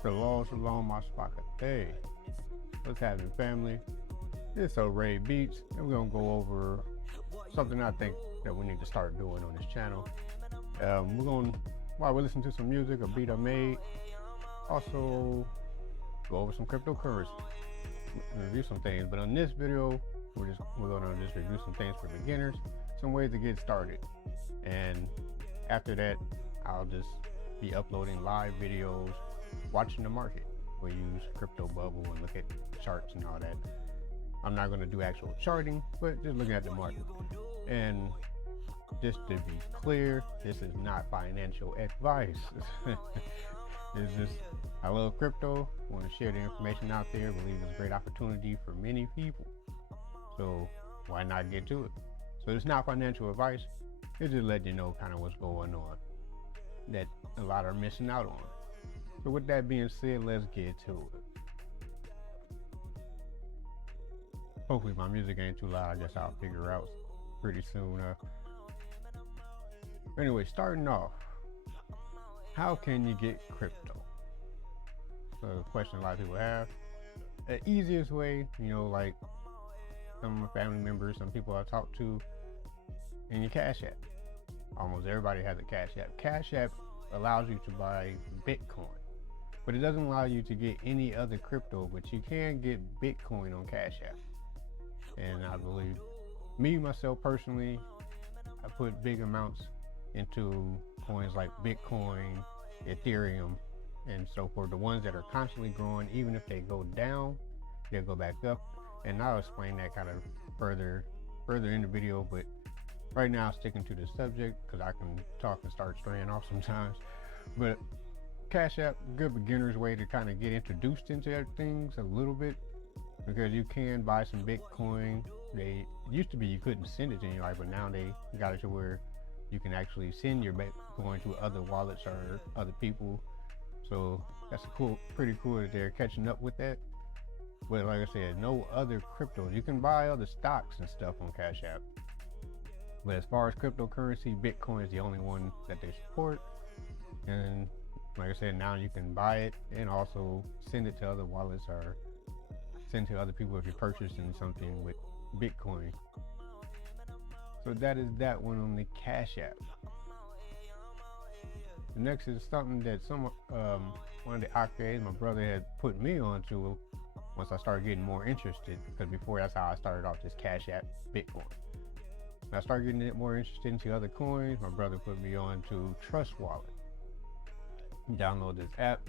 Shalom, my Hey, what's happening, family? This is Ray Beats, and we're gonna go over something I think that we need to start doing on this channel. While we listen to some music, a beat I made, also go over some cryptocurrency, review some things. But on this video, we're gonna just review some things for beginners, some ways to get started, and after that, I'll just be uploading live videos, watching the market. We use Crypto Bubble and look at charts and all that. I'm not going to do actual charting, but just looking at the market. And just to be clear, this is not financial advice. It's just, I love crypto, want to share the information out there, believe it's a great opportunity for many people. So why not get to it? So it's not financial advice, it's just letting you know kind of what's going on that a lot are missing out on. So with that being said, let's get to it. Hopefully my music ain't too loud. I guess I'll figure out pretty soon. Anyway, starting off, how can you get crypto? So a question a lot of people have. The easiest way, like some of my family members, some people I talk to, in your Cash App. Almost everybody has a Cash App. Cash App allows you to buy Bitcoin, but it doesn't allow you to get any other crypto, but you can get Bitcoin on Cash App. And I believe, myself personally, I put big amounts into coins like Bitcoin, Ethereum, and so forth. The ones that are constantly growing, even if they go down, they'll go back up. And I'll explain that kind of further in the video, but right now sticking to the subject because I can talk and start straying off sometimes. But Cash App, good beginner's way to kind of get introduced into things a little bit, because you can buy some Bitcoin. It used to be you couldn't send it to anybody, but now they got it to where you can actually send your Bitcoin to other wallets or other people. So that's pretty cool that they're catching up with that. But like I said, no other cryptos. You can buy other stocks and stuff on Cash App. But as far as cryptocurrency, Bitcoin is the only one that they support. And like I said, now you can buy it and also send it to other wallets or send to other people if you're purchasing something with Bitcoin. So that is that one on the Cash App. The next is something that one of the AKAs my brother had put me onto once I started getting more interested, because before that's how I started off, this Cash App Bitcoin. When I started getting more interested into other coins, my brother put me on to Trust Wallet. Download this app,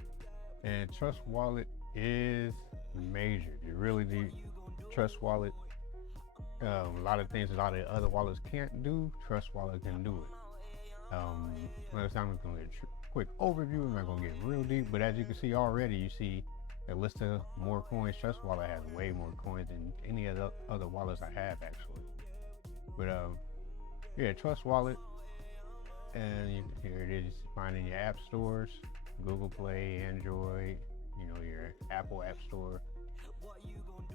and Trust Wallet is major. You really need Trust Wallet. A lot of things a lot of other wallets can't do, Trust Wallet can do it. Another time I'm gonna get a quick overview. I'm not gonna get real deep, but as you can see already, you see a list of more coins. Trust Wallet has way more coins than any of the other wallets I have actually. But yeah, Trust Wallet, and here it is. Find in your app stores, Google Play, Android, your Apple App Store.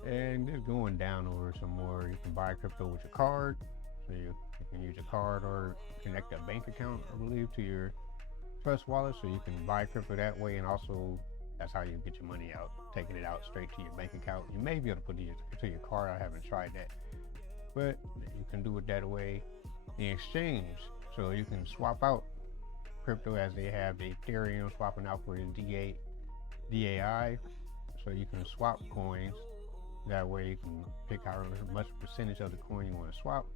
And just going down over some more, you can buy crypto with your card. So you can use a card or connect a bank account, I believe, to your Trust Wallet, so you can buy crypto that way. And also, that's how you get your money out, taking it out straight to your bank account. You may be able to put it to your card. I haven't tried that, but you can do it that way. The exchange, so you can swap out crypto as they have the Ethereum swapping out for the DAI. So you can swap coins. That way you can pick how much percentage of the coin you want to swap,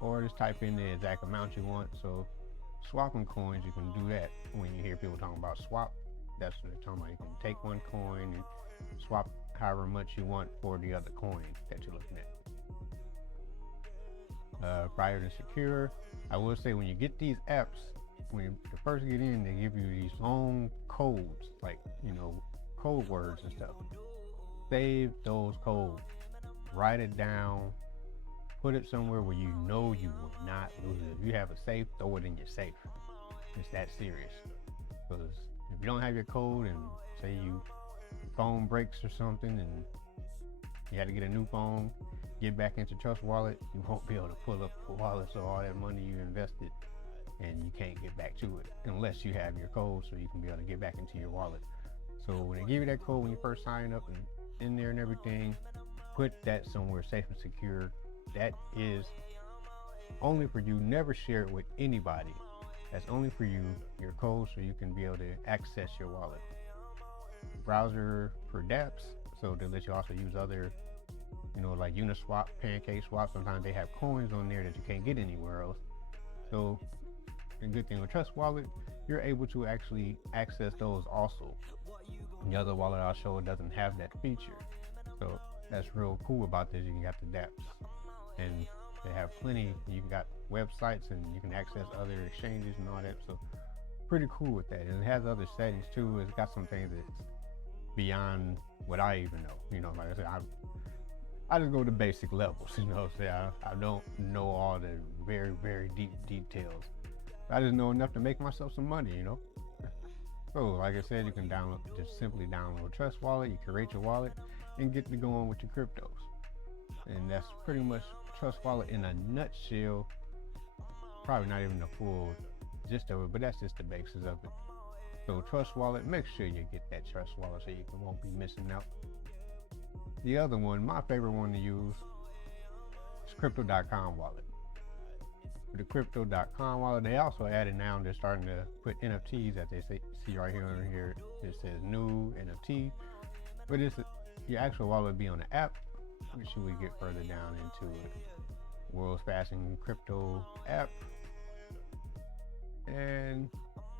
or just type in the exact amount you want. So swapping coins, you can do that. When you hear people talking about swap, that's what they're talking about. You can take one coin and swap however much you want for the other coin that you're looking at. Private and secure. I will say, when you get these apps, when you first get in, they give you these long codes, like code words and stuff. Save those codes, write it down, put it somewhere where you know you will not lose it. If you have a safe, throw it in your safe. It's that serious. Because if you don't have your code, and say your phone breaks or something and you had to get a new phone, get back into Trust Wallet, you won't be able to pull up the wallet, so all that money you invested, and you can't get back to it unless you have your code, so you can be able to get back into your wallet. So when they give you that code when you first sign up and in there and everything, put that somewhere safe and secure. That is only for you. Never share it with anybody. That's only for you, your code, so you can be able to access your wallet. Browser for dApps, so they let you also use other, like Uniswap, PancakeSwap. Sometimes they have coins on there that you can't get anywhere else. So the good thing with Trust Wallet, you're able to actually access those also. The other wallet I'll show doesn't have that feature. So that's real cool about this. You got the dApps, and they have plenty. You got websites and you can access other exchanges and all that. So pretty cool with that. And it has other settings too. It's got some things that's beyond what I even know. Like I said, I just go to basic levels. I don't know all the very, very deep details. I just know enough to make myself some money. So like I said, you can just simply download Trust Wallet. You create your wallet and get to going with your cryptos. And that's pretty much Trust Wallet in a nutshell. Probably not even the full gist of it, but that's just the basics of it. So Trust Wallet, make sure you get that Trust Wallet so you won't be missing out. The other one, my favorite one to use, is Crypto.com wallet. For the Crypto.com wallet, they also added now, they're starting to put NFTs that they see right here. It says new NFT, but your actual wallet would be on the app, which we get further down into it. World's fastest crypto app, and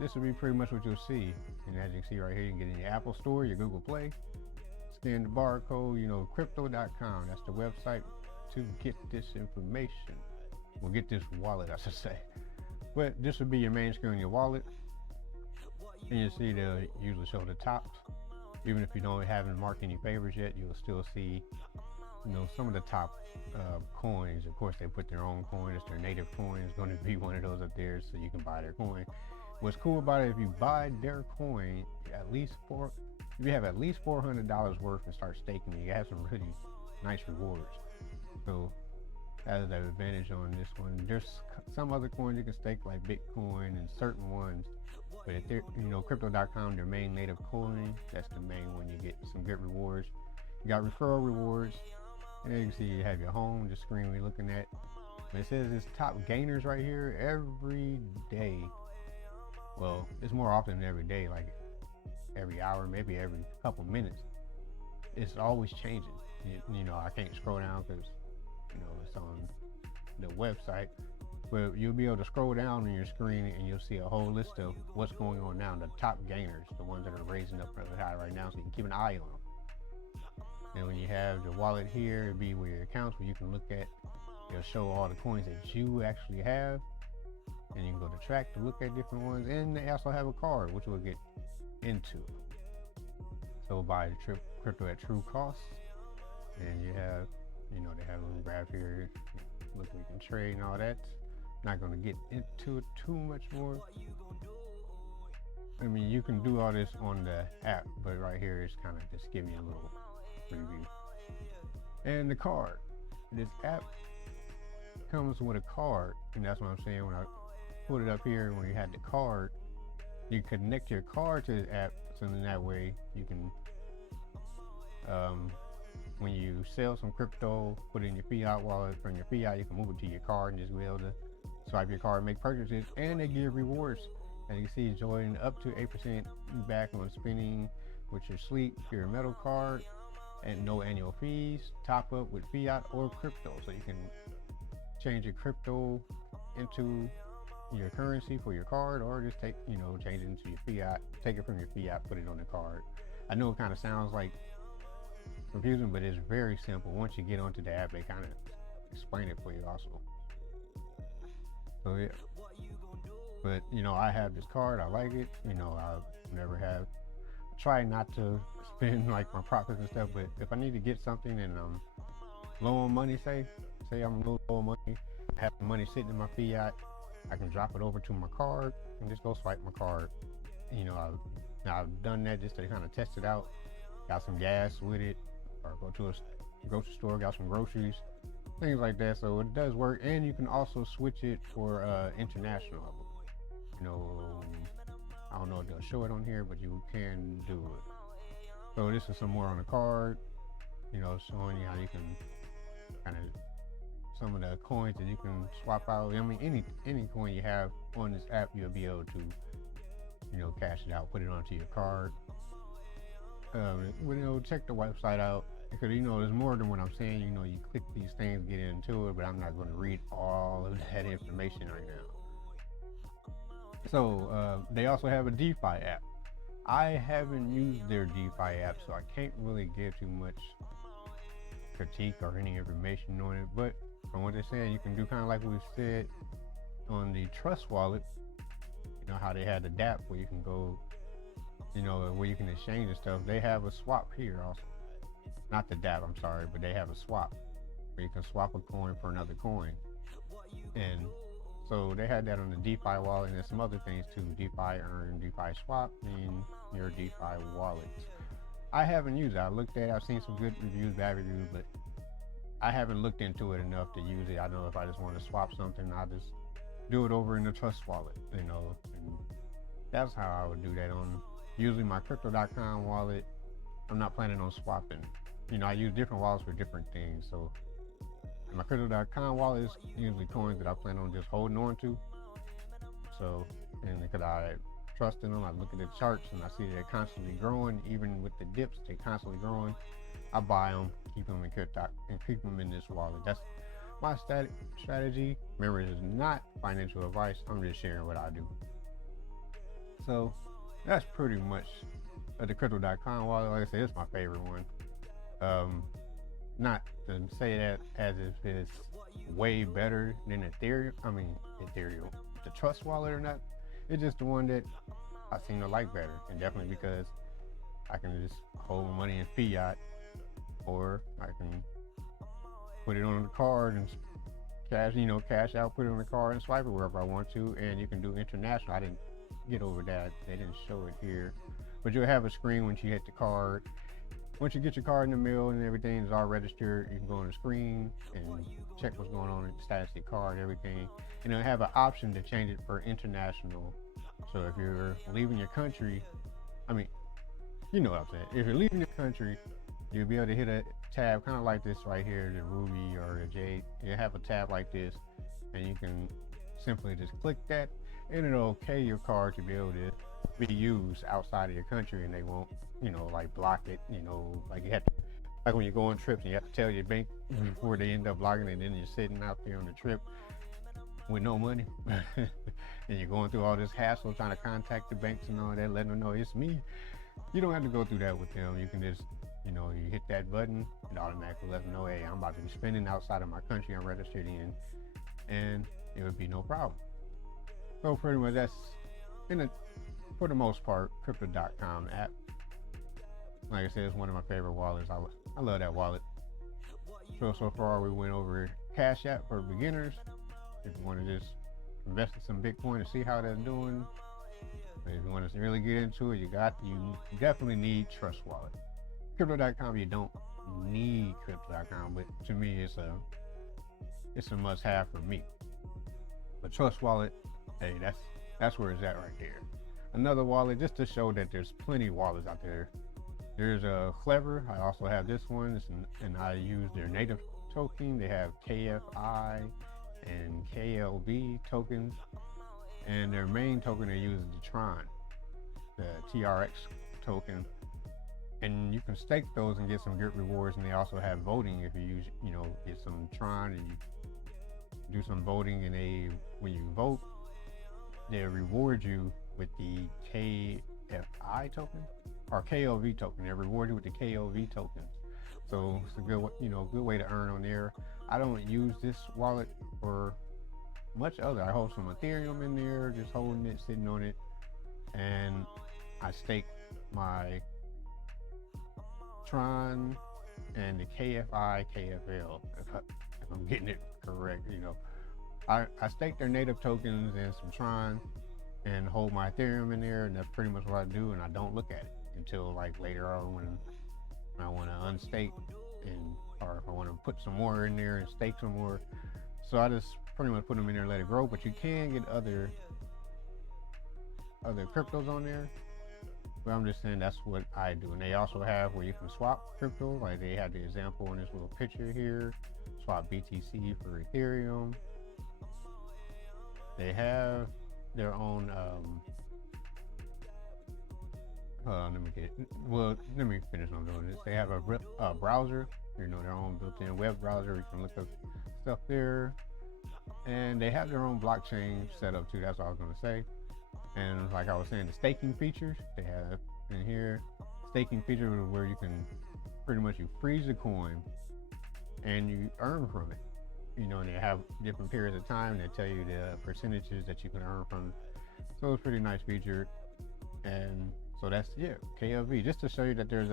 this will be pretty much what you'll see. And as you can see right here, you can get in your Apple Store, your Google Play, scan the barcode, Crypto.com. That's the website to get this information. We'll get this wallet, I should say. But this will be your main screen on your wallet. And you see they'll usually show the top. Even if you haven't marked any favorites yet, you'll still see some of the top coins. Of course, they put their own coin. It's their native coin. It's going to be one of those up there, so you can buy their coin. What's cool about it, if you buy their coin, if you have at least $400 worth and start staking, you have some really nice rewards. So that is the advantage on this one. There's some other coins you can stake, like Bitcoin and certain ones, but if they're, Crypto.com, their main native coin, that's the main one. You get some good rewards. You got referral rewards, and then you can see you have your home, the screen we're looking at. But it says it's top gainers right here every day. Well, it's more often than every day, like every hour, maybe every couple minutes. It's always changing. I can't scroll down because it's on the website, but you'll be able to scroll down on your screen and you'll see a whole list of what's going on now, the top gainers, the ones that are raising up really high right now, so you can keep an eye on them. And when you have the wallet here, it'll be where your accounts, where you can look at, it'll show all the coins that you actually have, and you can go to track to look at different ones. And they also have a card, which we'll get into. So buy the crypto at true cost, and you have, they have a little graph here. Look, we can trade and all that. Not going to get into it too much more. I mean, you can do all this on the app, but right here is kind of just giving you a little preview. And the card. This app comes with a card, and that's what I'm saying. When I put it up here, when you had the card, you connect your card to the app, so in that way you can, when you sell some crypto, put it in your fiat wallet. From your fiat, you can move it to your card and just be able to swipe your card, make purchases, and they give rewards. And you can see enjoying up to 8% back on spending with your Sleep Pure Metal card, and no annual fees. Top up with fiat or crypto, so you can change your crypto into your currency for your card, or just change it into your fiat, take it from your fiat, put it on the card. I know it kind of sounds like confusing, but it's very simple. Once you get onto the app, they kind of explain it for you also. So yeah, but I have this card, I like it. I never have try not to spend like my profits and stuff, but if I need to get something and I'm low on money, say I'm low on money, have the money sitting in my fiat, I can drop it over to my card and just go swipe my card. I've done that just to kind of test it out. Got some gas with it, or go to a grocery store, got some groceries, things like that. So it does work, and you can also switch it for international. I don't know if they'll show it on here, but you can do it. So this is some more on the card, showing you how you can kind of some of the coins that you can swap out. I mean, any coin you have on this app, you'll be able to, cash it out, put it onto your card. Check the website out because there's more than what I'm saying. You click these things, get into it, but I'm not going to read all of that information right now. So they also have a DeFi app. I haven't used their DeFi app, so I can't really give too much critique or any information on it. But from what they're saying, you can do kind of like we've said on the Trust Wallet. How they had the DApp where you can go, where you can exchange and stuff. They have a swap here also. Not the DApp, I'm sorry, but they have a swap where you can swap a coin for another coin. And so they had that on the DeFi wallet, and there's some other things too. DeFi Earn, DeFi Swap, and your DeFi wallets. I haven't used it. I looked at it. I've seen some good reviews, bad reviews, but I haven't looked into it enough to use it. I know if I just want to swap something, I'll just do it over in the Trust Wallet, and that's how I would do that on usually my Crypto.com wallet. I'm not planning on swapping. I use different wallets for different things. So my Crypto.com wallet is usually coins that I plan on just holding on to. So, and because I trust in them, I look at the charts and I see they're constantly growing. Even with the dips, they're constantly growing. I buy them, keep them in Crypto, and keep them in this wallet. That's my strategy. Remember, it is not financial advice. I'm just sharing what I do. So that's pretty much the Crypto.com wallet. Like I said, it's my favorite one. Not to say that as if it's way better than Ethereum, the Trust Wallet or not. It's just the one that I seem to like better, and definitely because I can just hold money in fiat, or I can put it on the card and cash out, put it on the card and swipe it wherever I want to. And you can do international. I didn't get over that. They didn't show it here, but you'll have a screen once you hit the card. Once you get your card in the mail and everything is all registered, you can go on the screen and check what's going on in the status of your card, everything. And it'll have an option to change it for international. So if you're leaving your country, you know what I'm saying. If you're leaving your country, you'll be able to hit a tab kind of like this right here, the Ruby or the Jade. You have a tab like this, and you can simply just click that, and it'll okay your card to be able to be used outside of your country, and they won't, like block it. Like you have to, like when you go on trips and you have to tell your bank before they end up blocking it, and then you're sitting out there on the trip with no money, and you're going through all this hassle trying to contact the banks and all that, letting them know it's me. You don't have to go through that with them. You can just, you hit that button and automatically let them know, hey, I'm about to be spending outside of my country I'm registered in, and it would be no problem. So pretty much that's, for the most part, Crypto.com app. Like I said, it's one of my favorite wallets. I love that wallet. So far we went over Cash App for beginners. If you want to just invest in some Bitcoin and see how that's doing. But if you want to really get into it, you definitely need Trust Wallet. Crypto.com, you don't need Crypto.com, but to me it's a must-have for me. But Trust Wallet, hey, that's where it's at right there. Another wallet, just to show that there's plenty of wallets out there. There's a Clever. I also have this one, and I use their native token. They have KFI and KLV tokens, and their main token they use is the Tron, the TRX token. And you can stake those and get some good rewards. And they also have voting if you use, get some Tron and you do some voting, and when you vote, they reward you with the KFI token or KLV token. They reward you with the KLV tokens. So it's a good way to earn on there. I don't use this wallet for much other. I hold some Ethereum in there, just holding it, sitting on it, and I stake my Tron and the KFI, KFL, if I'm getting it correct. I stake their native tokens and some Tron and hold my Ethereum in there, and that's pretty much what I do. And I don't look at it until like later on when I want to unstake, or if I want to put some more in there and stake some more. So I just pretty much put them in there and let it grow. But you can get other cryptos on there. But I'm just saying that's what I do. And they also have where you can swap crypto. Like they had the example in this little picture here. Swap BTC for Ethereum. They have their own let me finish what I'm doing this. They have a browser, their own built-in web browser. You can look up stuff there. And they have their own blockchain set up too. That's all I was gonna say. And like I was saying, the staking features they have in here, staking feature where you can pretty much you freeze the coin and you earn from it. And they have different periods of time. They tell you the percentages that you can earn from. So it's a pretty nice feature. And so that's KLV. Just to show you that there's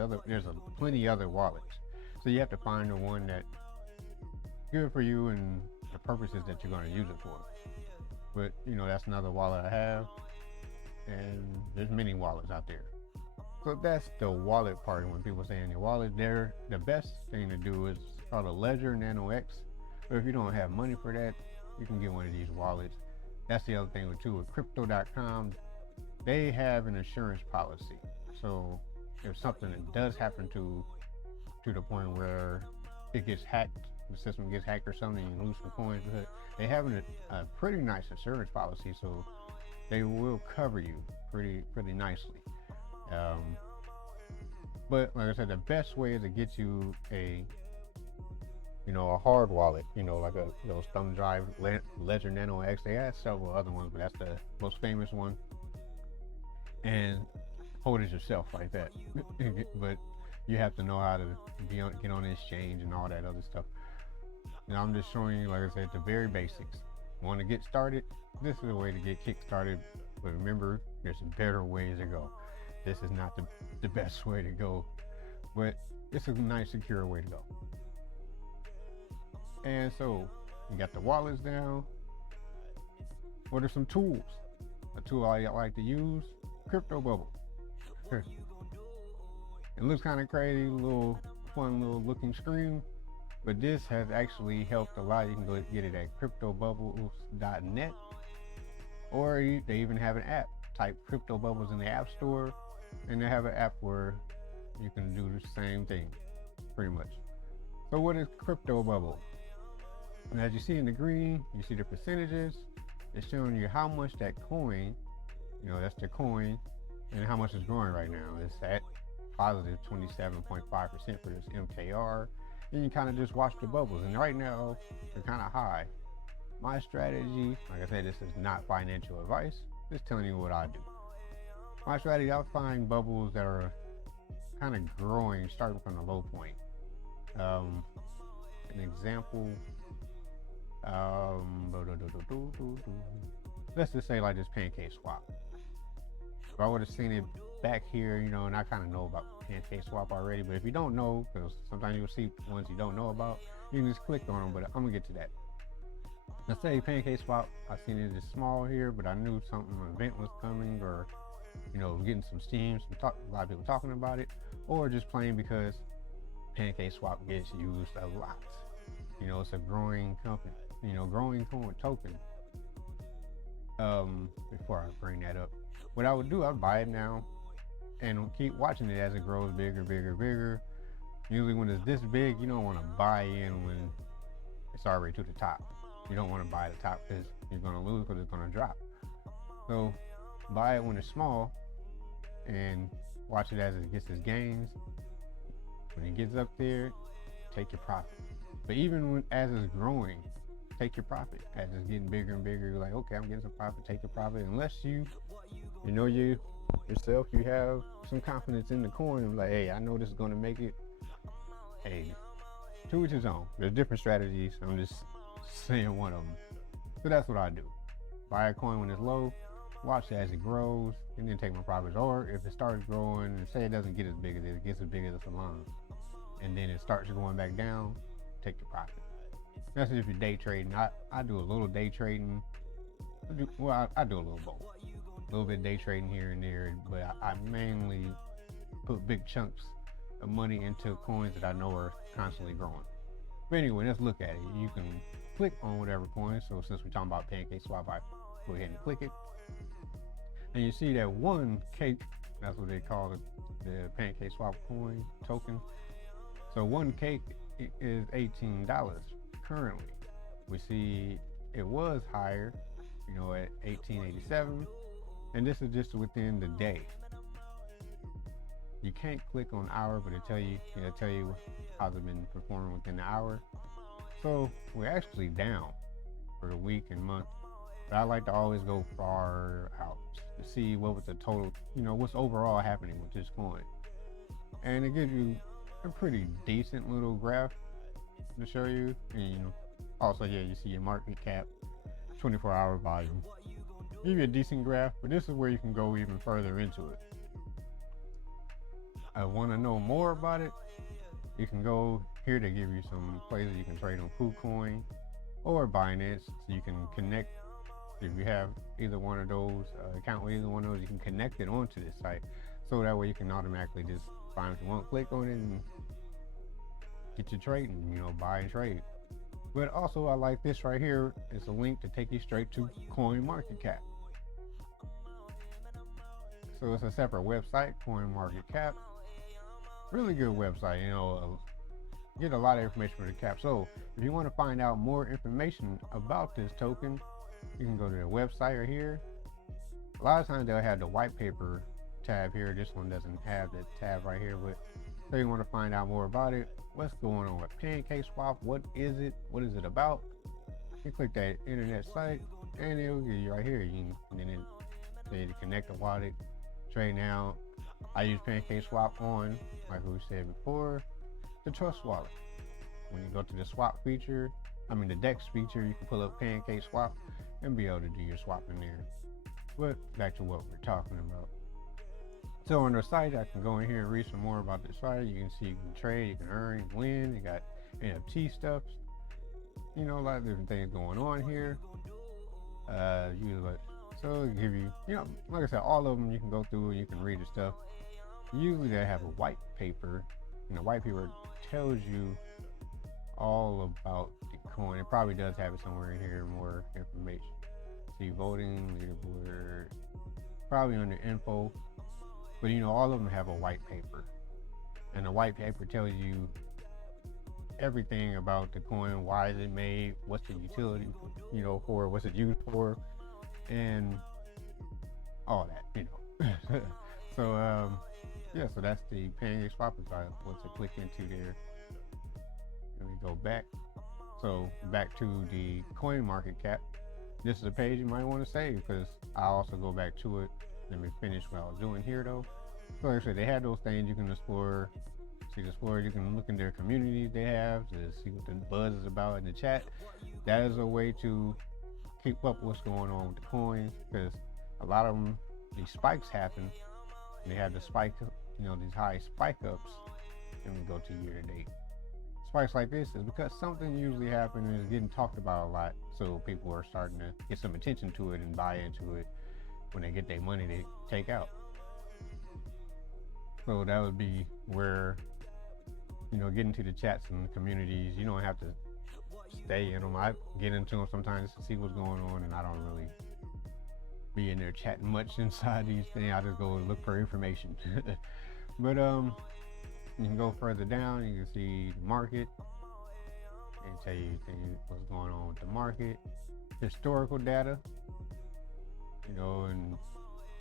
plenty other wallets. So you have to find the one that's good for you and the purposes that you're going to use it for. But that's another wallet I have. And there's many wallets out there. So that's the wallet part. When people say in your wallet, the best thing to do is called a Ledger Nano X. But if you don't have money for that, you can get one of these wallets. That's the other thing with Crypto.com. They have an insurance policy. So if something that does happen to the point where it gets hacked, the system gets hacked or something, and you lose some coins, they have a pretty nice insurance policy. So they will cover you pretty nicely. But like I said, the best way to get you a hard wallet, like those thumb drive Ledger Nano X. They have several other ones, but that's the most famous one. And hold it yourself like that. But you have to know how to get on the exchange and all that other stuff. I'm just showing you, like I said, the very basics. Want to get started? This is a way to get kick started. But remember, there's better ways to go. This is not the best way to go, but it's a nice, secure way to go. And so you got the wallets down. What are some tools? A tool I like to use, Crypto Bubble. It looks kind of crazy, fun little looking screen, but this has actually helped a lot. You can go get it at cryptobubbles.net, or they even have an app. Type Crypto Bubbles in the App Store, and they have an app where you can do the same thing, pretty much. So what is Crypto Bubble? And as you see in the green, you see the percentages. It's showing you how much that coin, that's the coin, and how much it's growing right now. It's at positive 27.5% for this MKR. And you kind of just watch the bubbles. And right now, they're kind of high. My strategy, like I said, this is not financial advice. Just telling you what I do. My strategy, I'll find bubbles that are kind of growing, starting from the low point. An example, let's just say like this Pancake Swap. If I would have seen it back here, and I kind of know about Pancake Swap already, but if you don't know, because sometimes you'll see ones you don't know about, you can just click on them, but I'm gonna get to that. Let's say Pancake Swap, I seen it as small here, but I knew an event was coming, or getting some steam, a lot of people talking about it, or just plain because Pancake Swap gets used a lot. It's a growing company, growing coin token. Before I bring that up, what I would do, I'd buy it now and keep watching it as it grows bigger. Usually when it's this big, you don't want to buy in when it's already to the top. You don't want to buy the top because you're going to lose, because it's going to drop. So buy it when it's small and watch it as it gets its gains. When it gets up there, take your profit. But even as it's growing, take your profit. As it's getting bigger and bigger, you're like, okay, I'm getting some profit, take your profit. Unless you yourself, you have some confidence in the coin. I'm like, hey, I know this is going to make it. Hey, to each his own. There's different strategies. I'm just saying one of them. So that's what I do. Buy a coin when it's low, watch it as it grows, and then take my profits. Or if it starts growing, and say it doesn't get as big as it gets as big as the salon, and then it starts going back down, take your profit. That's if you're day trading. I do a little day trading. I do a little both. A little bit day trading here and there, but I mainly put big chunks of money into coins that I know are constantly growing. But anyway, let's look at it. You can click on whatever coin. So since we're talking about Pancake Swap, I go ahead and click it. And you see that one cake That's what they call the Pancake Swap coin token. So one cake is $18 currently. We see it was higher, at 1887, and this is just within the day. You can't click on hour, but it'll tell you how's it been performing within the hour. So we're actually down for the week and month, but I like to always go far out to see what was the total, what's overall happening with this coin, and it gives you a pretty decent little graph to show you. And also, you see your market cap, 24-hour volume. Give you a decent graph, but this is where you can go even further into it. I want to know more about it. You can go here to give you some places you can trade on KuCoin or Binance. So you can connect, if you have either one of those, account with either one of those, you can connect it onto this site. So that way you can automatically just find what you want, click on it, and get your trading, buy and trade. But also, I like this right here. It's a link to take you straight to CoinMarketCap. So it's a separate website, CoinMarketCap. Really good website, get a lot of information for the cap. So if you want to find out more information about this token, you can go to the website right here. A lot of times they'll have the white paper tab here. This one doesn't have the tab right here, but so you want to find out more about it. What's going on with Pancake Swap? What is it? What is it about? You click that internet site and it'll give you right here. And then it say to connect the wallet, trade now. I use Pancake Swap on, like we said before, the Trust Wallet. When you go to the swap feature, the DEX feature, you can pull up Pancake Swap and be able to do your swapping there. But back to what we're talking about. So on the site, I can go in here and read some more about the site. You can see you can trade, you can earn, you can win. You got NFT stuff. A lot of different things going on here. So it'll give you, like I said, all of them you can go through and you can read the stuff. Usually they have a white paper, and the white paper tells you all about the coin. It probably does have it somewhere in here, more information. See voting, leaderboard, probably under info. But all of them have a white paper, and the white paper tells you everything about the coin. Why is it made? What's the utility, for? What's it used for? And all that, So so that's the Pancake Swap site. Once I click into there, let me go back. So back to the CoinMarketCap. This is a page you might want to save because I also go back to it. Let me finish what I was doing here though. So like I said, they have those things you can explore. You can look in their communities they have to see what the buzz is about in the chat. That is a way to keep up what's going on with the coins, because a lot of them, these spikes happen, and they have the spike, these high spike ups, and we go to year to date. Spikes like this is because something usually happens and is getting talked about a lot, so people are starting to get some attention to it and buy into it when they get their money to take out. So that would be where, get into the chats and the communities. You don't have to stay in them. I get into them sometimes to see what's going on, and I don't really be in there chatting much inside these things. I just go look for information. But you can go further down. You can see the market and tell you what's going on with the market, historical data, and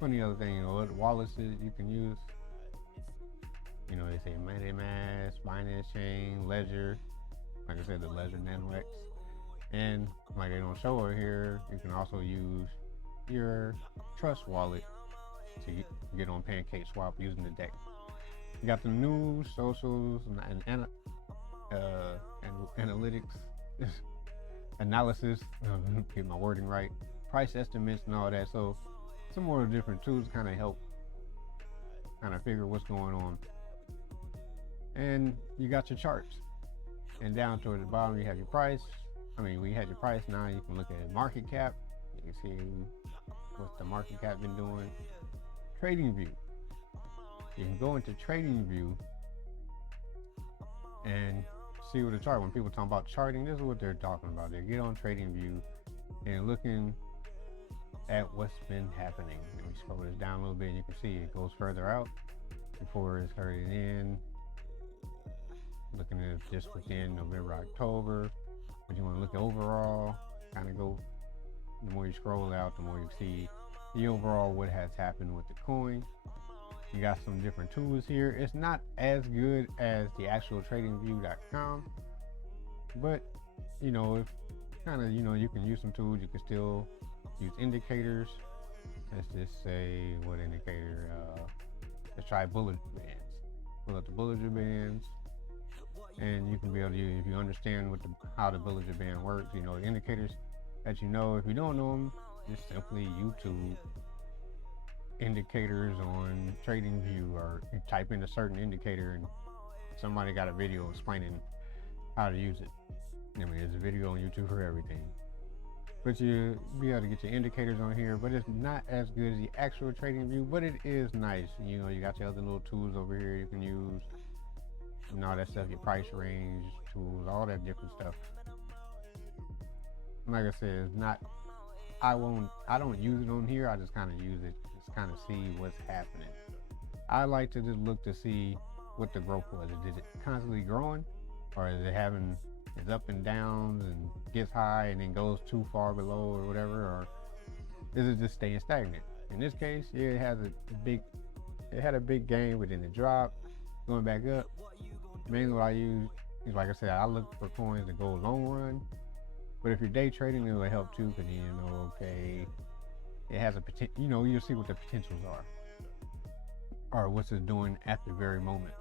funny other thing, what wallets you can use. They say MetaMask, Binance Chain, Ledger. Like I said, the Ledger NanoX. And like they don't show it here, you can also use your Trust Wallet to get on Pancake Swap using the DEX. You got the news, socials, and analytics, analysis, get my wording right, price estimates and all that. So some more different tools kind of help figure what's going on. And you got your charts, and down toward the bottom you have your price. We had your price. Now you can look at market cap. You can see what's the market cap been doing. Trading view. You can go into trading view and see what the chart. When people talk about charting, this is what they're talking about. They get on trading view and looking at what's been happening. Let me scroll this down a little bit. You can see it goes further out before it's hurried in. Looking at just within November, October. But you want to look at overall, kind of go, the more you scroll out, the more you see the overall what has happened with the coin. You got some different tools here. It's not as good as the actual tradingview.com, but you know, if kind of, you know, you can use some tools. You can still use indicators. Let's just say, what indicator? Let's try Bollinger Bands. Pull up the Bollinger Bands, and you can be able to use, if you understand what how the Bollinger Band works, you know, the indicators that you know. If you don't know them, just simply YouTube indicators on TradingView, or you type in a certain indicator and somebody got a video explaining how to use it. I mean, there's a video on YouTube for everything. But you be able to get your indicators on here, but it's not as good as the actual TradingView, but it is nice. You know, you got your other little tools over here you can use, and all that stuff, your price range tools, all that different stuff. Like I said, it's not, I don't use it on here. I just kind of use it, just kind of see what's happening. I like to just look to see what the growth was. Is it constantly growing, or is it having its up and downs and gets high and then goes too far below or whatever, or is it just staying stagnant? In this case, yeah, it had a big gain, but then it dropped, going back up. Mainly what I use is, like I said, I look for coins that go long run. But if you're day trading, it will help too, because you know, okay, it has a potential. You know, you'll see what the potentials are, or what's it doing at the very moment.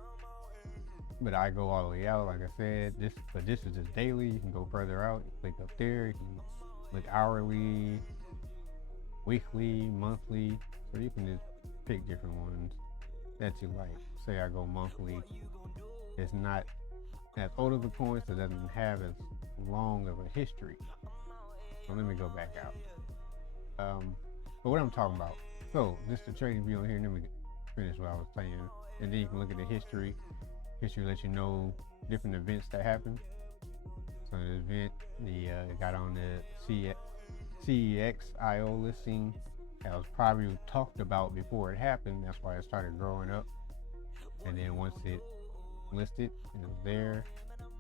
But I go all the way out, like I said. This is just daily. You can go further out. You click up there. You can look hourly, weekly, monthly. So you can just pick different ones that you like. Say I go monthly. It's not as old of a coin, so it doesn't have as long of a history. So let me go back out. But what I'm talking about. So this is the trading view on here. Let me finish what I was saying, and then you can look at the history. History lets you know different events that happen. So the event, it got on the CEX.io listing. That was probably talked about before it happened. That's why it started growing up. And then once it listed, it was there.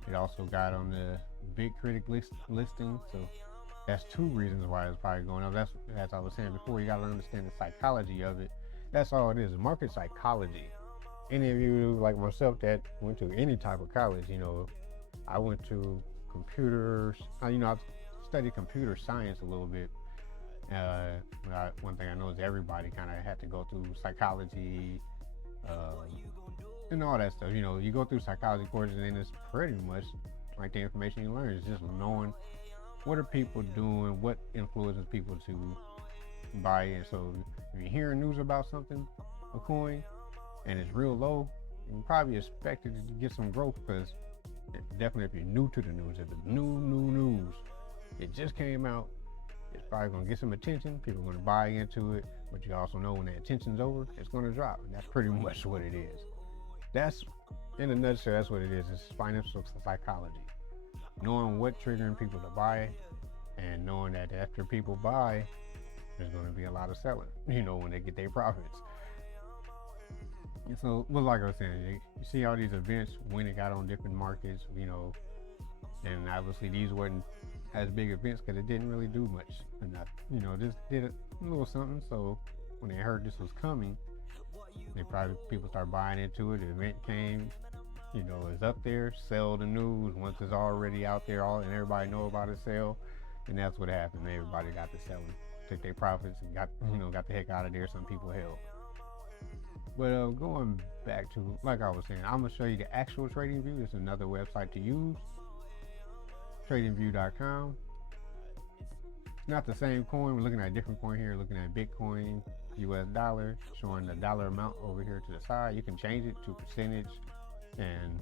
It also got on the Big Critic listing. So that's two reasons why it's probably going up. That's, as I was saying before, you got to understand the psychology of it. That's all it is, market psychology. Any of you like myself that went to any type of college, you know, I went to computers, you know, I've studied computer science a little bit. One thing I know is everybody kind of had to go through psychology and all that stuff. You know, you go through psychology courses, and it's pretty much like the information you learn is just knowing what are people doing, what influences people to buy in. So if you're hearing news about something, a coin, and it's real low, you can probably expect it to get some growth, because definitely if you're new to the news, if it's new news, it just came out, it's probably going to get some attention. People are going to buy into it, but you also know when the attention's over, it's going to drop. And that's pretty much what it is. That's, in a nutshell, that's what it is. It's financial psychology. Knowing what triggering people to buy, and knowing that after people buy, there's going to be a lot of selling, you know, when they get their profits. And so, well, like I was saying, you see all these events when it got on different markets, you know, and obviously these weren't as big events because it didn't really do much enough. You know, just did a little something. So when they heard this was coming, people start buying into it. The event came, you know, it's up there, sell the news. Once it's already out there, and everybody know about it, sell. And that's what happened. Everybody got to selling, took their profits and got the heck out of there. Some people held. But going back to, like I was saying, I'm going to show you the actual TradingView. This is another website to use. TradingView.com. It's not the same coin. We're looking at a different coin here. Looking at Bitcoin, US dollar, showing the dollar amount over here to the side. You can change it to percentage. And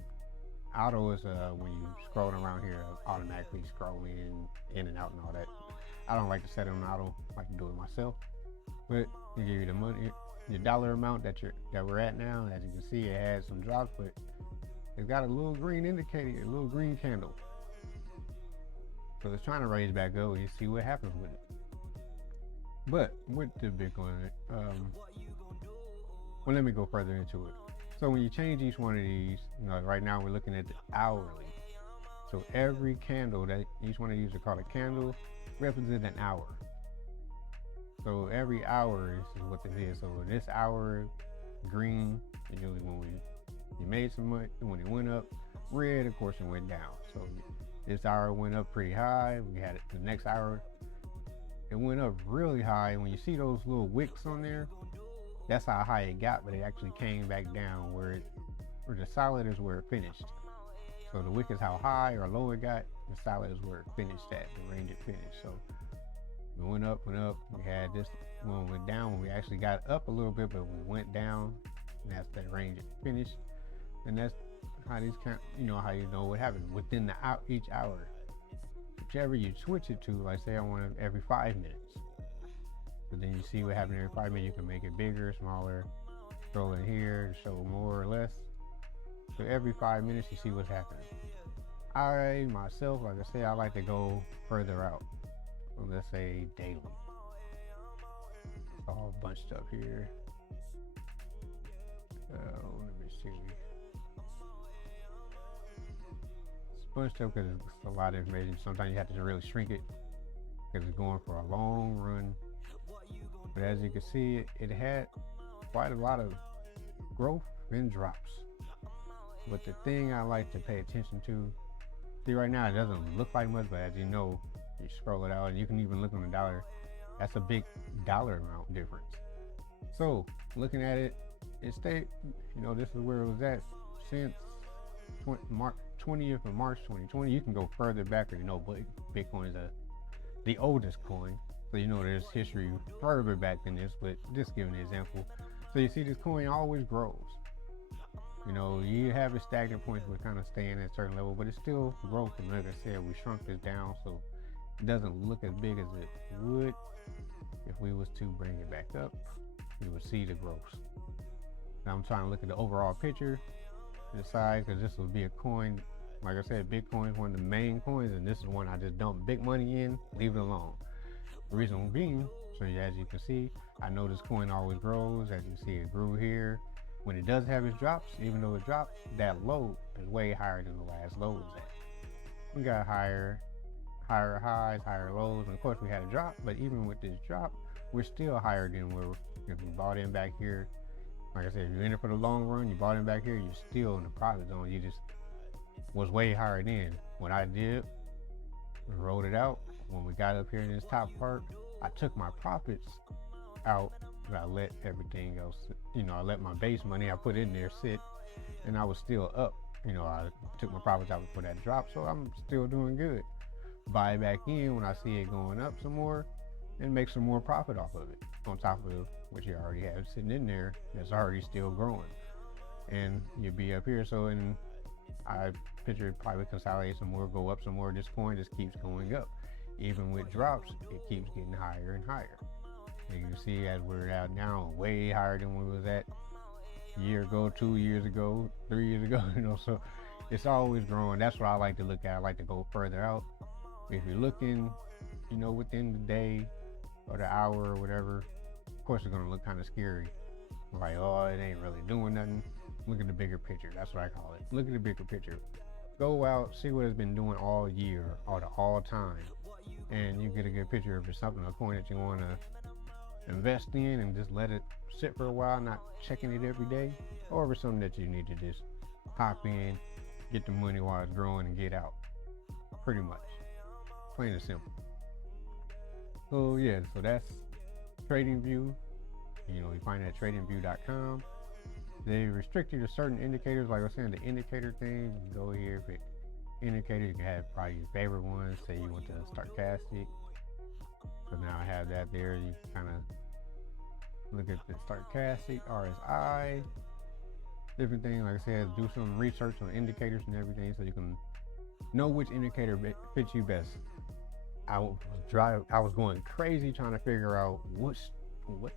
auto is when you scrolling around here, automatically scroll in and out and all that. I don't like to set it on auto. I like to do it myself. But you give you the money. The dollar amount that we're at now, as you can see, it has some drops, but it's got a little green indicator, a little green candle. So it's trying to raise back up. You see what happens with it. But with the Bitcoin, well, let me go further into it. So when you change each one of these, right now we're looking at the hourly. So every candle that each one of these are called a candle represents an hour. So every hour is what this is. So this hour, green, usually when you made some money, when it went up. Red, of course, it went down. So this hour went up pretty high. We had it the next hour. It went up really high. When you see those little wicks on there, that's how high it got, but it actually came back down where the solid is where it finished. So the wick is how high or low it got. The solid is where it finished at, the range it finished. So we went up. We had this one went down when we actually got up a little bit, but we went down, and that's the range it finished. And that's how these how you know what happened within each hour. Whichever you switch it to, like say I want it every 5 minutes. But then you see what happened every 5 minutes. You can make it bigger, smaller, throw it here to show more or less. So every 5 minutes you see what's happening. I myself, like I said, I like to go further out. So let's say daily. It's all bunched up here. Let me see. It's bunched up because it's a lot of information. Sometimes you have to really shrink it because it's going for a long run. But as you can see, it had quite a lot of growth and drops. But the thing I like to pay attention to, see right now it doesn't look like much, but as you know, you scroll it out and you can even look on the dollar. That's a big dollar amount difference. So looking at it, it stayed, this is where it was at since 20th of March 2020. You can go further back, but Bitcoin is the oldest coin. So there's history further back than this, but just giving an example. So you see this coin always grows. You have a stagnant point where it kind of staying at a certain level, but it's still growth. And like I said, we shrunk this down so it doesn't look as big as it would. If we was to bring it back up, you would see the growth. Now I'm trying to look at the overall picture, the size, because this would be a coin. Like I said, Bitcoin is one of the main coins, and this is one I just dump big money in, leave it alone. The reason being, so as you can see, I know this coin always grows. As you see, it grew here. When it does have its drops, even though it dropped, that low is way higher than the last low was at. We got higher highs, higher lows, and of course we had a drop, but even with this drop, we're still higher than if we bought in back here. Like I said, if you're in it for the long run, you bought in back here, you're still in the profit zone. You just was way higher then. What I did, rolled it out. When we got up here in this top part, I took my profits out. I let everything else, I let my base money I put in there sit, and I was still up. I took my profits out before that drop, so I'm still doing good. Buy back in when I see it going up some more, and make some more profit off of it, on top of what you already have sitting in there that's already still growing. And you'll be up here, so and I picture it probably consolidate some more, go up some more. This coin just keeps going up. Even with drops, it keeps getting higher and higher. And you see as we're at now, way higher than we was at a year ago, 2 years ago, 3 years ago, so it's always growing. That's what I like to look at. I like to go further out. If you're looking, within the day or the hour or whatever, of course it's gonna look kind of scary. Like, oh, it ain't really doing nothing. Look at the bigger picture. That's what I call it. Look at the bigger picture. Go out, see what it's been doing all year or all time, and you get a good picture if it's something, a coin that you want to invest in and just let it sit for a while, not checking it every day, or if it's something that you need to just hop in, get the money while it's growing, and get out. Pretty much. Plain and simple. So yeah, so that's TradingView. You find it at tradingview.com. They restrict you to certain indicators. Like I was saying, the indicator thing, you can go here, pick indicator. You can have probably your favorite ones. Say you want the stochastic. So now I have that there. You kind of look at the stochastic, RSI, different things. Like I said, do some research on indicators and everything so you can know which indicator fits you best. I was going crazy trying to figure out what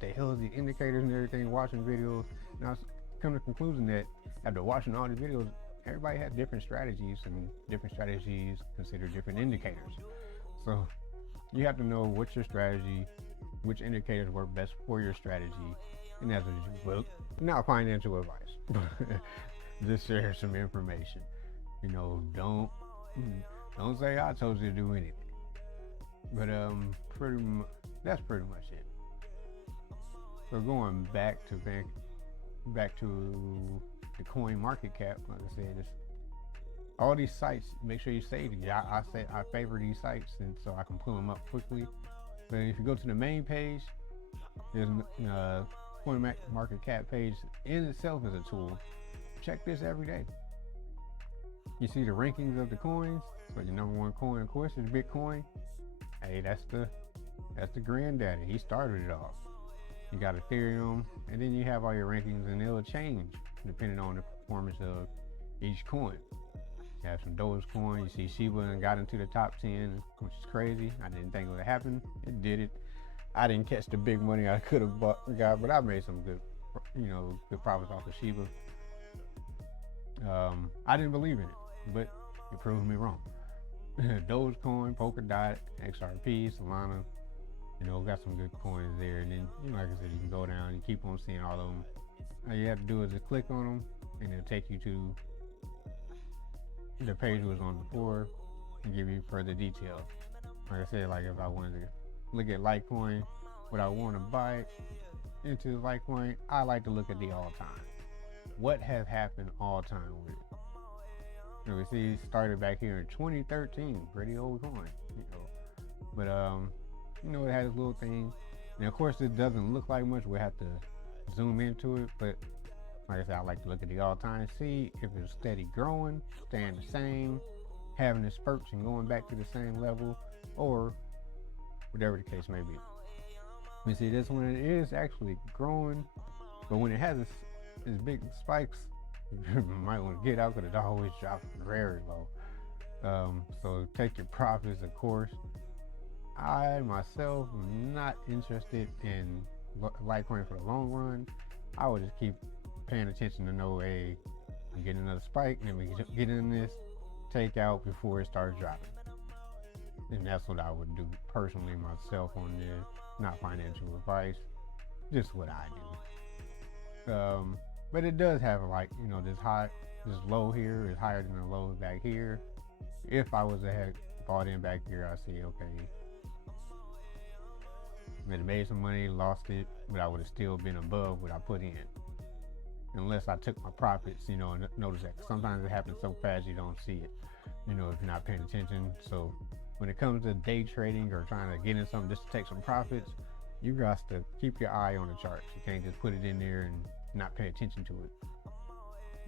the hell is these indicators and everything, watching videos. And I was coming to the conclusion that after watching all these videos, everybody had different strategies, and different strategies consider different indicators. So you have to know what's your strategy, which indicators work best for your strategy, and that's what you book. Not financial advice. Just share some information. You know, don't say I told you to do anything. But that's pretty much it. So going back to the coin market cap, like I said, it's all these sites. Make sure you save these. I favor these sites, and so I can pull them up quickly. But if you go to the main page, there's coin market cap page in itself is a tool. Check this every day. You see the rankings of the coins. So your number one coin, of course, is Bitcoin. Hey, that's the granddaddy. He started it all. You got Ethereum, and then you have all your rankings, and it'll change depending on the performance of each coin. You have some Dogecoin. You see Shiba and got into the top 10, which is crazy. I didn't think it would happen. It did it. I didn't catch the big money I could have got, but I made some good profits off of Shiba. I didn't believe in it, but it proved me wrong. Dogecoin, Polkadot, XRP, Solana, got some good coins there. And then, like I said, you can go down and keep on seeing all of them. All you have to do is just click on them, and it'll take you to the page we was on before and give you further detail. Like I said, like if I wanted to look at Litecoin, what I want to buy into Litecoin, I like to look at the all-time. What has happened all time with it? We see it started back here in 2013, pretty old coin, But it has a little thing. And of course, it doesn't look like much. We have to zoom into it, but like I said, I like to look at the all-time, see if it's steady growing, staying the same, having the spurts and going back to the same level, or whatever the case may be. You see, this one is actually growing, but when it has its big spikes, you might want to get out because it always drops very low. So take your profits, of course. I myself am not interested in Litecoin for the long run. I would just keep paying attention to know, hey, I'm getting another spike, and then we get in this, take out before it starts dropping. And that's what I would do personally myself on this. Not financial advice, just what I do. But it does have this low here is higher than the low back here. If I was ahead bought in back here, I see, okay, I made some money, lost it, but I would have still been above what I put in. Unless I took my profits, and notice that sometimes it happens so fast you don't see it, if you're not paying attention. So when it comes to day trading or trying to get in something just to take some profits, you got to keep your eye on the charts. You can't just put it in there and not pay attention to it.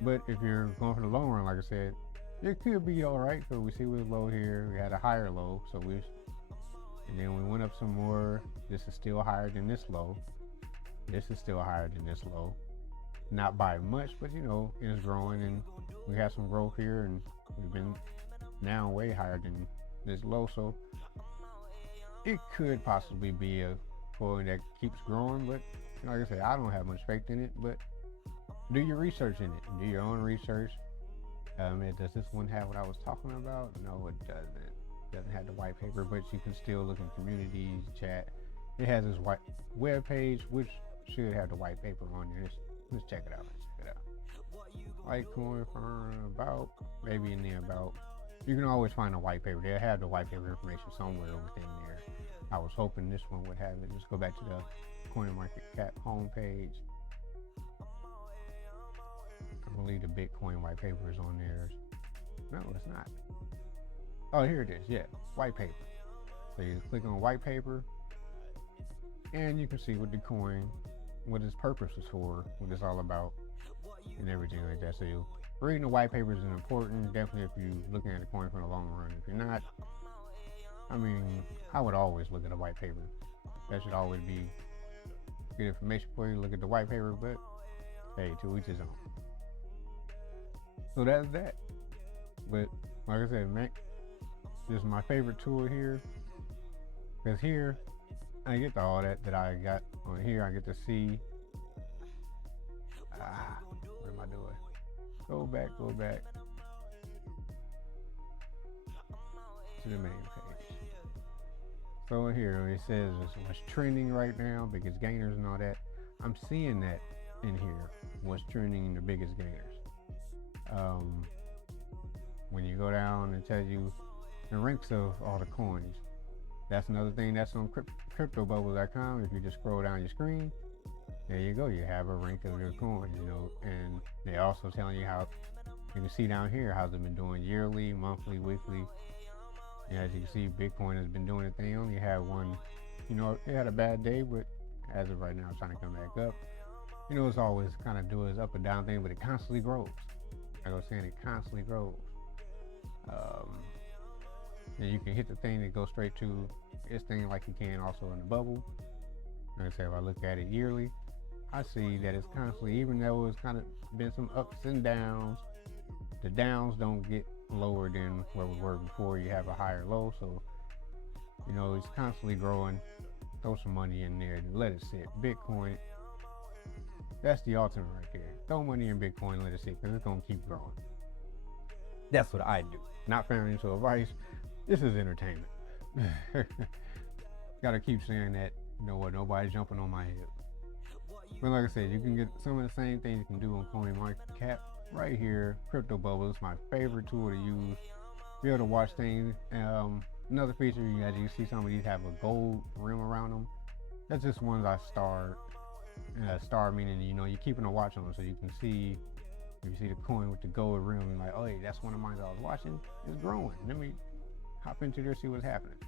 But if you're going for the long run, like I said, it could be all right. So we see we was low here, we had a higher low, and then we went up some more. This is still higher than this low. This is still higher than this low. Not by much, but it's growing, and we have some growth here, and we've been now way higher than this low. So it could possibly be a coin that keeps growing, but like I said, I don't have much faith in it. But do your research in it. Do your own research. Does this one have what I was talking about? No, it doesn't. It doesn't have the white paper, but you can still look in communities, chat. It has this white web page, which should have the white paper on there. Let's check it out. Litecoin for about, maybe in there about. You can always find a white paper. They'll have the white paper information somewhere within there. I was hoping this one would have it. Let's go back to the CoinMarketCap homepage. I believe the Bitcoin white paper is on there. No, it's not. Oh, here it is. Yeah, white paper. So you click on white paper, and you can see what the coin, what its purpose is for, what it's all about, and everything like that. So reading the white paper is important, definitely if you're looking at a coin for the long run. If you're not, I would always look at a white paper. That should always be good information for you. Look at the white paper, but hey, to each his own. So that's that. But like I said, Mac, this is my favorite tool here, because here I get all that I got on here. I get to see. What am I doing? Go back to the main page. So here it says what's trending right now, biggest gainers and all that. I'm seeing that in here. What's trending, the biggest gainers. When you go down and tells you the ranks of all the coins. That's another thing that's on CryptoBubble.com. If you just scroll down your screen, there you go. You have a rank of your coins, and they also telling you how you can see down here how's it been doing yearly, monthly, weekly. And as you can see, Bitcoin has been doing a thing. Only had one, it had a bad day, but as of right now, it's trying to come back up. It's always kind of doing this up and down thing, but it constantly grows. Like I was saying, it constantly grows. And you can hit the thing that goes straight to this thing like you can also in the bubble. Like I said, if I look at it yearly, I see that it's constantly, even though it's kind of been some ups and downs, the downs don't get lower than where we were before. You have a higher low, so it's constantly growing. Throw some money in there and let it sit. Bitcoin, that's the ultimate right there. Throw money in Bitcoin, let it sit, because it's gonna keep growing. That's what I do. Not financial advice. This is entertainment. Gotta keep saying that. Nobody's jumping on my head. But like I said, you can get some of the same things you can do on CoinMarketCap right here. Crypto Bubble is my favorite tool to use. Be able to watch things. Another feature, as you see, some of these have a gold rim around them. That's just ones I starred. Star meaning you're keeping a watch on them, so you can see. If you see the coin with the gold rim, you're like, oh, hey, that's one of mine I was watching. It's growing. Let me hop into there, see what's happening.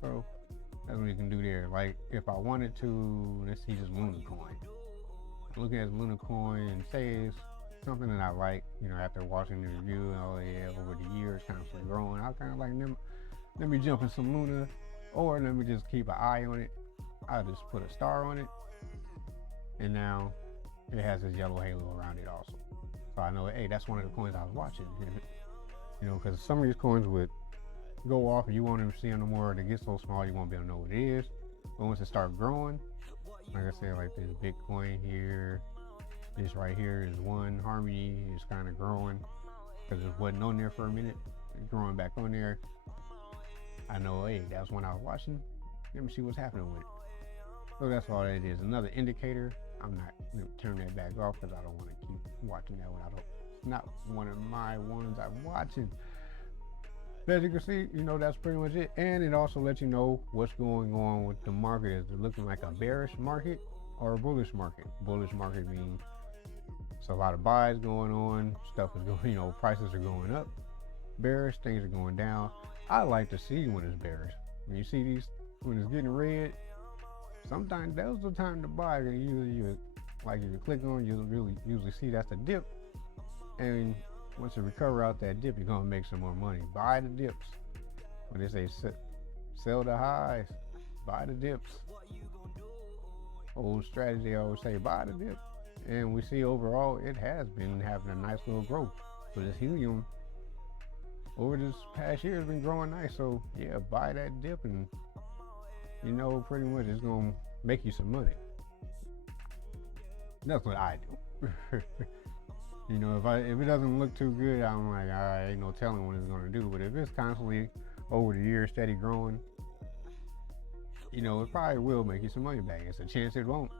So that's what you can do there. Like if I wanted to, let's see, just Luna coin. Looking at Luna coin and say it's something that I like, after watching the review, over the years, constantly growing. I kind of like, let me jump in some Luna, or let me just keep an eye on it. I just put a star on it, and now it has this yellow halo around it also. So I know, hey, that's one of the coins I was watching. Because some of these coins would go off and you won't even see them no more. They get so small you won't be able to know what it is. But once it starts growing, like I said, like this Bitcoin here, this right here is one. Harmony is kind of growing because it wasn't on there for a minute. It's growing back on there. I know, hey, that's when I was watching. Let me see what's happening with it. So that's all that is. Another indicator. I'm not going to turn that back off because I don't want to keep watching that one. It's not one of my ones I'm watching. But as you can see, that's pretty much it. And it also lets you know what's going on with the market. Is it looking like a bearish market or a bullish market? Bullish market means it's a lot of buys going on. Stuff is going, prices are going up. Bearish, things are going down. I like to see when it's bearish. When you see these, when it's getting red, sometimes that's the time to buy. And usually, if you click on, you'll usually see that's a dip. And once you recover out that dip, you're gonna make some more money. Buy the dips. When they say sell the highs, buy the dips. Old strategy, I always say buy the dip. And we see overall it has been having a nice little growth. So this helium over this past year has been growing nice. So yeah, buy that dip and pretty much it's gonna make you some money. That's what I do. If it doesn't look too good, I'm like, all right, ain't no telling what it's gonna do. But if it's constantly over the years steady growing, it probably will make you some money back. It's a chance it won't.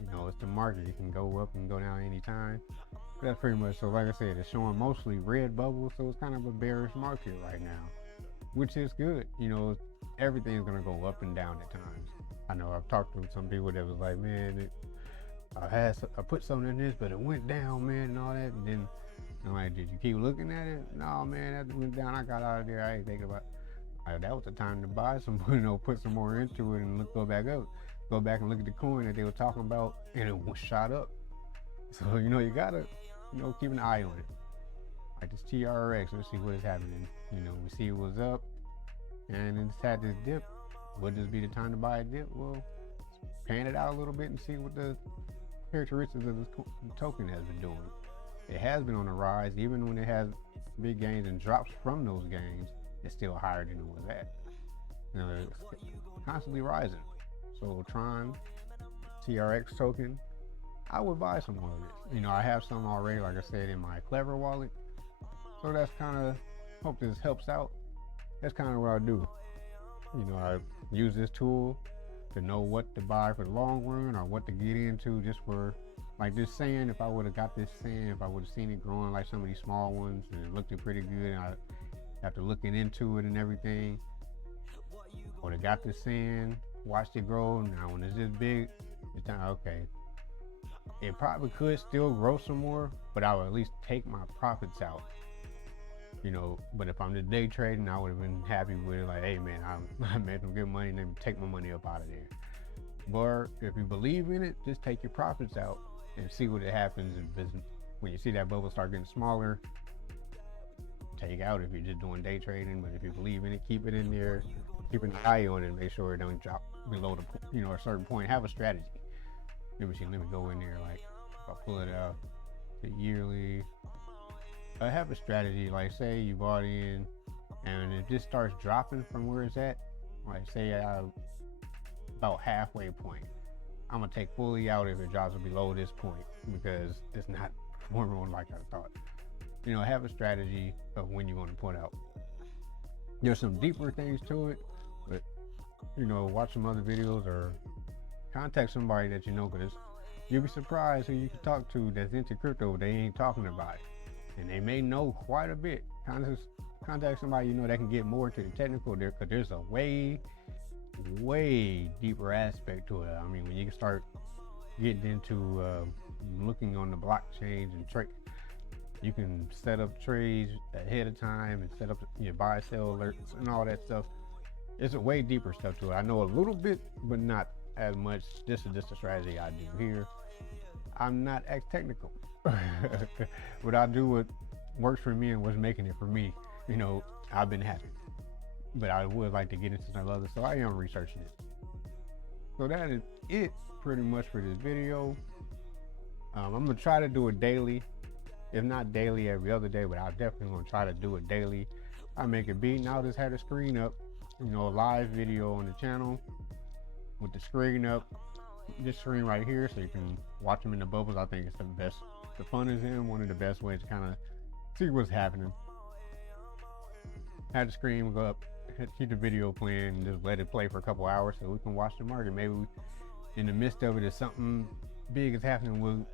It's the market. It can go up and go down anytime. But that's pretty much, so like I said, it's showing mostly red bubbles, so it's kind of a bearish market right now, which is good. Everything's gonna go up and down at times. I know I've talked to some people that was like, man, I put something in this, but it went down, man, and all that. And then I'm like, did you keep looking at it? No, man, that went down. I got out of there. I ain't thinking about it. That was the time to buy some, put some more into it and go back up. Go back and look at the coin that they were talking about, and it shot up. So, you gotta, keep an eye on it. Like this TRX, let's see what is happening. We see it was up, and it's had this dip. Would this be the time to buy a dip? Well, pan it out a little bit and see what the characteristics of this token has been doing. It has been on the rise. Even when it has big gains and drops from those gains, it's still higher than it was at. It's constantly rising. So Tron, TRX token, I would buy some more of it. I have some already, like I said, in my Clever wallet. So that's kind of, hope this helps out. That's kind of what I do. I use this tool to know what to buy for the long run or what to get into just for like this sand. If I would have got this sand, if I would have seen it growing like some of these small ones and it looked pretty good, and I after looking into it and everything, I would have got this sand, watched it grow. Now when it's this big, it's kind of okay. It probably could still grow some more, but I would at least take my profits out. But if I'm just day trading, I would have been happy with it. Like, hey man, I made some good money, and then take my money up out of there. But if you believe in it, just take your profits out and see what happens in business. When you see that bubble start getting smaller, take out if you're just doing day trading. But if you believe in it, keep it in there, keep an eye on it, and make sure it don't drop below the a certain point. Have a strategy. Let me go in there. Like if I pull it out to yearly, I have a strategy. Like say you bought in, and it just starts dropping from where it's at. Like say about halfway point, I'm gonna take fully out if it drops below this point because it's not performing like I thought. Have a strategy of when you want to put out. There's some deeper things to it, but watch some other videos or contact somebody that because you'll be surprised who you can talk to that's into crypto. They ain't talking about it, and they may know quite a bit. Contact somebody that can get more into the technical there, because there's a way deeper aspect to it. I mean, when you can start getting into looking on the blockchains and trade, you can set up trades ahead of time and set up your buy sell alerts and all that stuff. It's a way deeper stuff to it. I know a little bit, but not as much. This is just a strategy I do here. I'm not as technical, but I do what works for me and what's making it for me. I've been happy, but I would like to get into some other stuff. I am researching it. So that is it pretty much for this video. I'm gonna try to do it daily, if not daily, every other day, but I'm definitely gonna try to do it daily. I make it beat, and I'll just have the screen up, a live video on the channel with the screen up, this screen right here, so you can watch them in the bubbles. I think it's the best. The fun is in one of the best ways to kind of see what's happening. Have the screen go up, keep the video playing, and just let it play for a couple hours so we can watch the market. Maybe in the midst of it, if something big is happening, we'll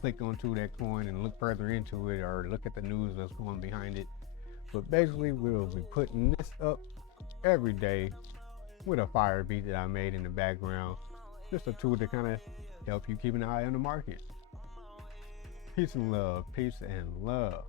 click onto that coin and look further into it, or look at the news that's going behind it. But basically, we'll be putting this up every day with a fire beat that I made in the background. Just a tool to kind of help you keep an eye on the market. Peace and love. Peace and love.